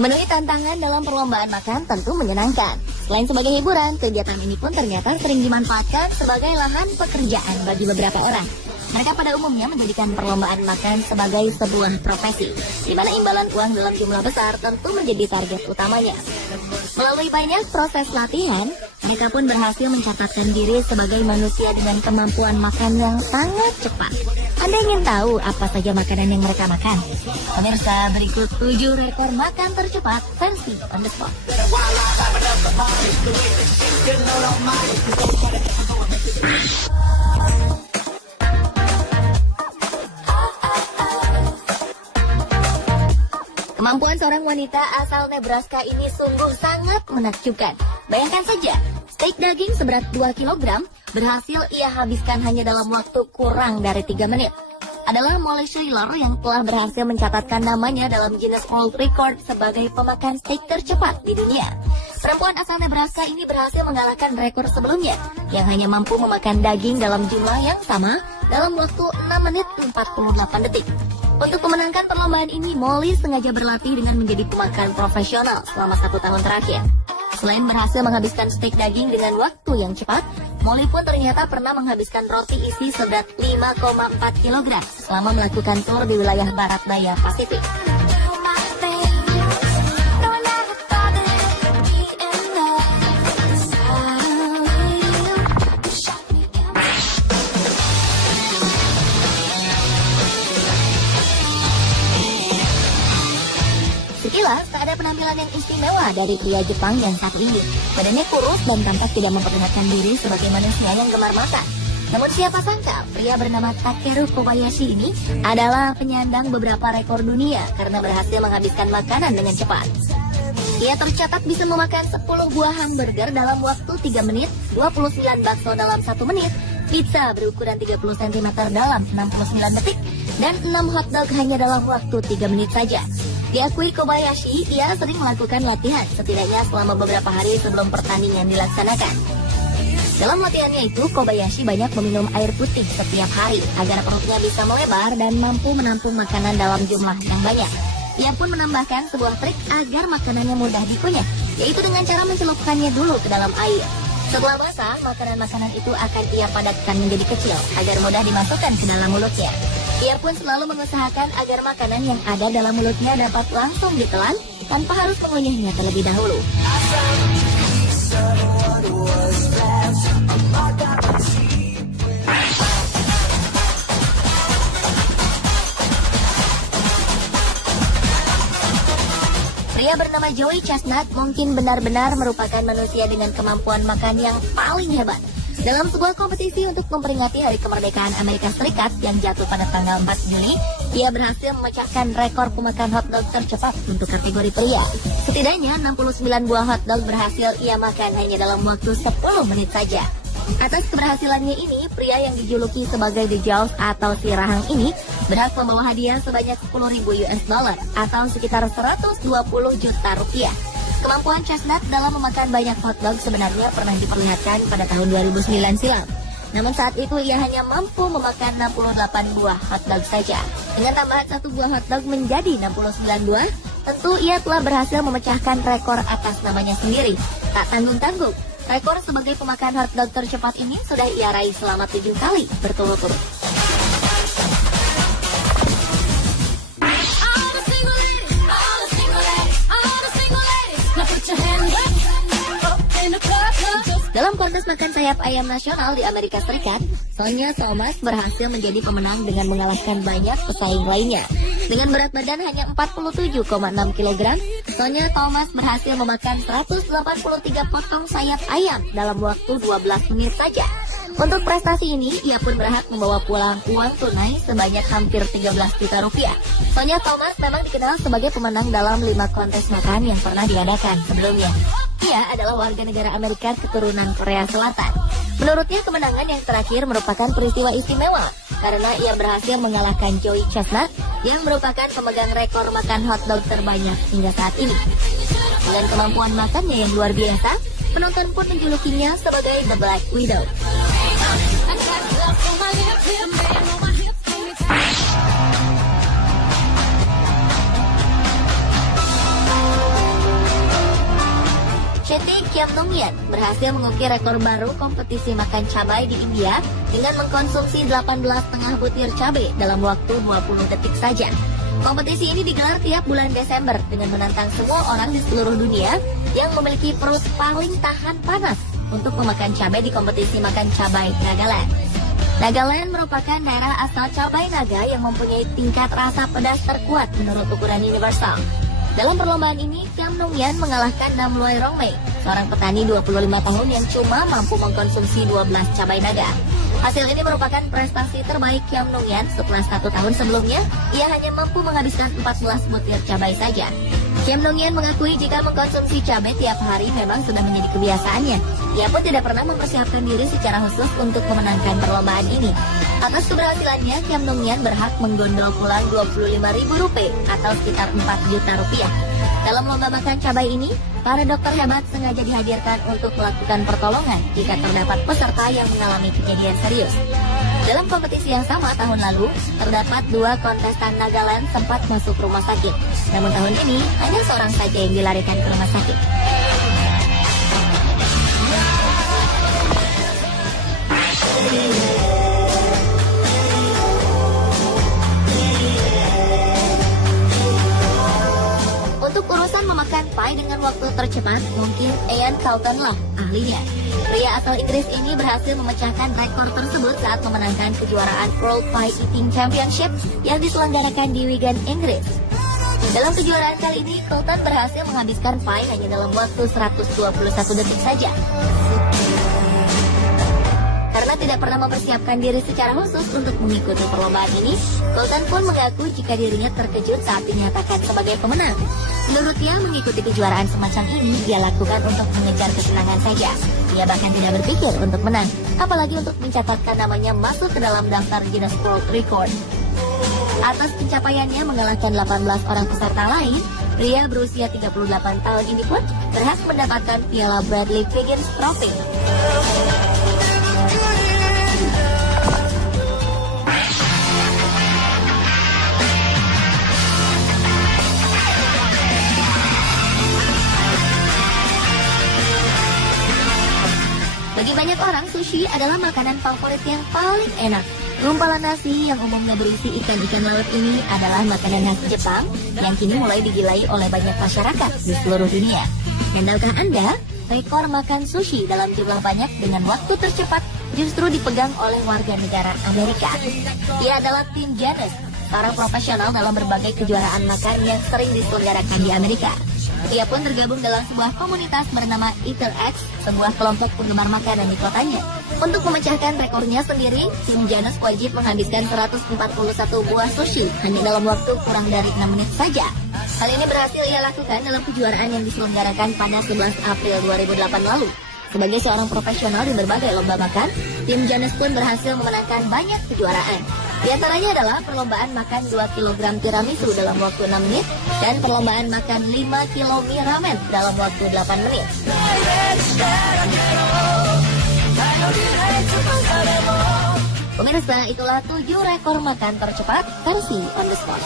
Memenuhi tantangan dalam perlombaan makan tentu menyenangkan. Selain sebagai hiburan, kegiatan ini pun ternyata sering dimanfaatkan sebagai lahan pekerjaan bagi beberapa orang. Mereka pada umumnya menjadikan perlombaan makan sebagai sebuah profesi, di mana imbalan uang dalam jumlah besar tentu menjadi target utamanya. Melalui banyak proses latihan, mereka pun berhasil mencatatkan diri sebagai manusia dengan kemampuan makan yang sangat cepat. Anda ingin tahu apa saja makanan yang mereka makan? Pemirsa, berikut 7 rekor makan tercepat versi on the spot. Kemampuan seorang wanita asal Nebraska ini sungguh sangat menakjubkan. Bayangkan saja, steak daging seberat 2 kg berhasil ia habiskan hanya dalam waktu kurang dari 3 menit. Adalah Molly Schuyler yang telah berhasil mencatatkan namanya dalam Guinness World Record sebagai pemakan steak tercepat di dunia. Perempuan asal Nebraska ini berhasil mengalahkan rekor sebelumnya yang hanya mampu memakan daging dalam jumlah yang sama dalam waktu 6 menit 48 detik. Untuk memenangkan perlombaan ini, Molly sengaja berlatih dengan menjadi pemakan profesional selama 1 tahun terakhir. Selain berhasil menghabiskan steak daging dengan waktu yang cepat, Molly pun ternyata pernah menghabiskan roti isi seberat 5,4 kg selama melakukan tur di wilayah barat daya Pasifik. Sekilas, tak ada penampilan yang istimewa dari pria Jepang yang satu ini. Badannya kurus dan tampak tidak memperlihatkan diri sebagai manusia yang gemar makan. Namun siapa sangka, pria bernama Takeru Kobayashi ini adalah penyandang beberapa rekor dunia karena berhasil menghabiskan makanan dengan cepat. Ia tercatat bisa memakan 10 buah hamburger dalam waktu 3 menit, 29 bakso dalam 1 menit, pizza berukuran 30 cm dalam 69 detik, dan 6 hotdog hanya dalam waktu 3 menit saja. Diakui Kobayashi, ia sering melakukan latihan setidaknya selama beberapa hari sebelum pertandingan dilaksanakan. Dalam latihannya itu, Kobayashi banyak meminum air putih setiap hari agar perutnya bisa melebar dan mampu menampung makanan dalam jumlah yang banyak. Ia pun menambahkan sebuah trik agar makanannya mudah dikunyah, yaitu dengan cara mencelupkannya dulu ke dalam air. Setelah masak, makanan-makanan itu akan ia padatkan menjadi kecil agar mudah dimasukkan ke dalam mulutnya. Ia pun selalu mengusahakan agar makanan yang ada dalam mulutnya dapat langsung ditelan tanpa harus mengunyahnya terlebih dahulu. Pria bernama Joey Chestnut mungkin benar-benar merupakan manusia dengan kemampuan makan yang paling hebat. Dalam sebuah kompetisi untuk memperingati Hari Kemerdekaan Amerika Serikat yang jatuh pada tanggal 4 Juli, ia berhasil memecahkan rekor pemakan hotdog tercepat untuk kategori pria. Setidaknya 69 buah hotdog berhasil ia makan hanya dalam waktu 10 menit saja. Atas keberhasilannya ini, pria yang dijuluki sebagai The Jaws atau si rahang ini berhak membawa hadiah sebanyak 10.000 US dollar atau sekitar 120 juta rupiah. Kemampuan Chestnut dalam memakan banyak hotdog sebenarnya pernah diperlihatkan pada tahun 2009 silam. Namun saat itu ia hanya mampu memakan 68 buah hotdog saja. Dengan tambahan 1 buah hotdog menjadi 69 buah, tentu ia telah berhasil memecahkan rekor atas namanya sendiri. Tak tanggung-tanggung, rekor sebagai pemakan hotdog tercepat ini sudah ia raih selama 7 kali berturut-turut. Dalam kontes makan sayap ayam nasional di Amerika Serikat, Sonya Thomas berhasil menjadi pemenang dengan mengalahkan banyak pesaing lainnya. Dengan berat badan hanya 47,6 kg, Sonya Thomas berhasil memakan 183 potong sayap ayam dalam waktu 12 menit saja. Untuk prestasi ini, ia pun berhak membawa pulang uang tunai sebanyak hampir 13 juta rupiah. Sonya Thomas memang dikenal sebagai pemenang dalam 5 kontes makan yang pernah diadakan sebelumnya. Ia adalah warga negara Amerika keturunan Korea Selatan. Menurutnya, kemenangan yang terakhir merupakan peristiwa istimewa karena ia berhasil mengalahkan Joey Chestnut yang merupakan pemegang rekor makan hotdog terbanyak hingga saat ini. Dengan kemampuan makannya yang luar biasa, penonton pun menjulukinya sebagai The Black Widow. Kim Nung-yeon berhasil mengukir rekor baru kompetisi makan cabai di India dengan mengkonsumsi 18,5 butir cabai dalam waktu 20 detik saja. Kompetisi ini digelar tiap bulan Desember dengan menantang semua orang di seluruh dunia yang memiliki perut paling tahan panas untuk memakan cabai di kompetisi makan cabai Nagaland. Nagaland merupakan daerah asal cabai naga yang mempunyai tingkat rasa pedas terkuat menurut ukuran universal. Dalam perlombaan ini, Kim Nung-yeon mengalahkan Nam Loy Rong-mei, seorang petani 25 tahun yang cuma mampu mengkonsumsi 12 cabai naga. Hasil ini merupakan prestasi terbaik Kim Nung-yeon setelah 1 tahun sebelumnya, ia hanya mampu menghabiskan 14 butir cabai saja. Kim Nung-yeon mengakui jika mengkonsumsi cabai tiap hari memang sudah menjadi kebiasaannya. Ia pun tidak pernah mempersiapkan diri secara khusus untuk memenangkan perlombaan ini. Atas keberhasilannya, Kim Nung-yeon berhak menggondol pulang Rp25.000 atau sekitar 4 juta rupiah. Dalam lomba makan cabai ini, para dokter hebat sengaja dihadirkan untuk melakukan pertolongan jika terdapat peserta yang mengalami kejadian serius. Dalam kompetisi yang sama tahun lalu, terdapat 2 kontestan Nagaland sempat masuk rumah sakit. Namun tahun ini, hanya seorang saja yang dilarikan ke rumah sakit. Untuk urusan memakan pie dengan waktu tercepat, mungkin Ian Carlton lah ahlinya. Pria asal Inggris ini berhasil memecahkan rekor tersebut saat memenangkan kejuaraan World Pie Eating Championship yang diselenggarakan di Wigan, Inggris. Dalam kejuaraan kali ini, Carlton berhasil menghabiskan pie hanya dalam waktu 121 detik saja. Karena tidak pernah mempersiapkan diri secara khusus untuk mengikuti perlombaan ini, Carlton pun mengaku jika dirinya terkejut saat dinyatakan sebagai pemenang. Menurutnya, mengikuti kejuaraan semacam ini dia lakukan untuk mengejar kesenangan saja. Ia bahkan tidak berpikir untuk menang, apalagi untuk mencatatkan namanya masuk ke dalam daftar Guinness World Record. Atas pencapaiannya mengalahkan 18 orang peserta lain, pria berusia 38 tahun ini pun berhak mendapatkan piala Bradley Wiggins Trophy. Bagi banyak orang, sushi adalah makanan favorit yang paling enak. Gumpalan nasi yang umumnya berisi ikan-ikan laut ini adalah makanan khas Jepang yang kini mulai digilai oleh banyak masyarakat di seluruh dunia. Dan tahukah Anda, rekor makan sushi dalam jumlah banyak dengan waktu tercepat justru dipegang oleh warga negara Amerika. Ia adalah Tim Janus, seorang profesional dalam berbagai kejuaraan makan yang sering diselenggarakan di Amerika. Ia pun tergabung dalam sebuah komunitas bernama Eater X, sebuah kelompok penggemar makanan di kotanya. Untuk memecahkan rekornya sendiri, Tim Janus wajib menghabiskan 141 buah sushi hanya dalam waktu kurang dari 6 menit saja. Hal ini berhasil ia lakukan dalam kejuaraan yang diselenggarakan pada 11 April 2008 lalu. Sebagai seorang profesional di berbagai lomba makan, Tim Janus pun berhasil memenangkan banyak kejuaraan. Di antaranya adalah perlombaan makan 2 kg tiramisu dalam waktu 6 menit dan perlombaan makan 5 kg mie ramen dalam waktu 8 menit. Pemirsa, itulah 7 rekor makan tercepat versi on the spot.